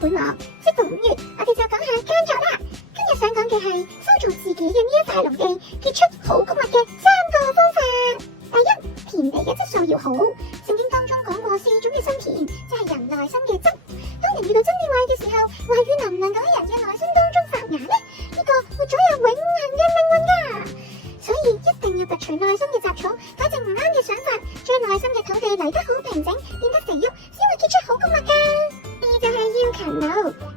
配樂。適逢5月，我哋就講下耕作啦。今日想講嘅係收藏自己嘅呢一塊農地結出好穀物嘅3個方法。第一，田地嘅質素要好。聖經當中講過4種嘅心田，即係人內心嘅汁。當人遇到真理話嘅時候，話語能唔能夠喺人嘅內心當中發芽呢？呢個會左右永恆嘅命運㗎。所以一定要拔除內心嘅雜草，改正唔啱嘅想法，將內心嘅土地犁得好平整，變得肥沃，先會結出好穀物㗎。第二就係要勤勞。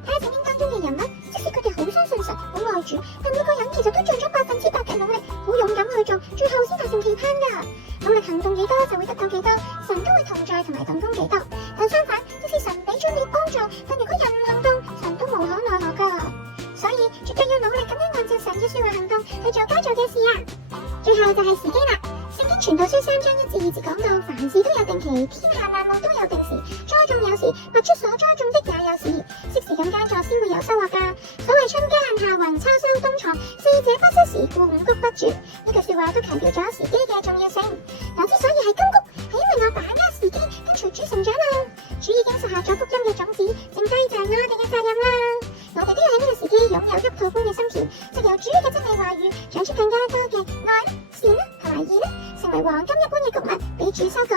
睇下聖經當中嘅人物，即使佢哋好相信神，好愛主，但每個人其實都盡咗100%嘅努力，好勇敢去做，最後先達成期盼㗎。努力行動幾多就會得到幾多，神都會同在同埋動工幾多。但相反，即使神俾咗你幫助，但如果人唔行動，神都無可奈何㗎。所以絕對要努力咁樣按照神嘅說話行動去做該做嘅事啊！最後就係時機啦。聖經傳道書3章1至2節講到，凡事都有定期，天下萬物都有定時，栽種有時，拔出所栽種的也有時，適時咁耕作先會有收穫噶。所謂春耕夏耘秋收冬藏，四者不失時，故五穀不絕。呢句說話都強調咗時機嘅重要性。我之所以係金谷，係因為我把握時機，跟隨主成長啦。主已經撒下咗福音嘅種子，剩低就係我哋嘅責任啦。我哋都要喺呢個時機擁有一套般嘅心田，藉由主嘅真理話語，長出更加多嘅愛啦、善啦同埋義啦，成為黃金一般嘅穀物，俾主收割。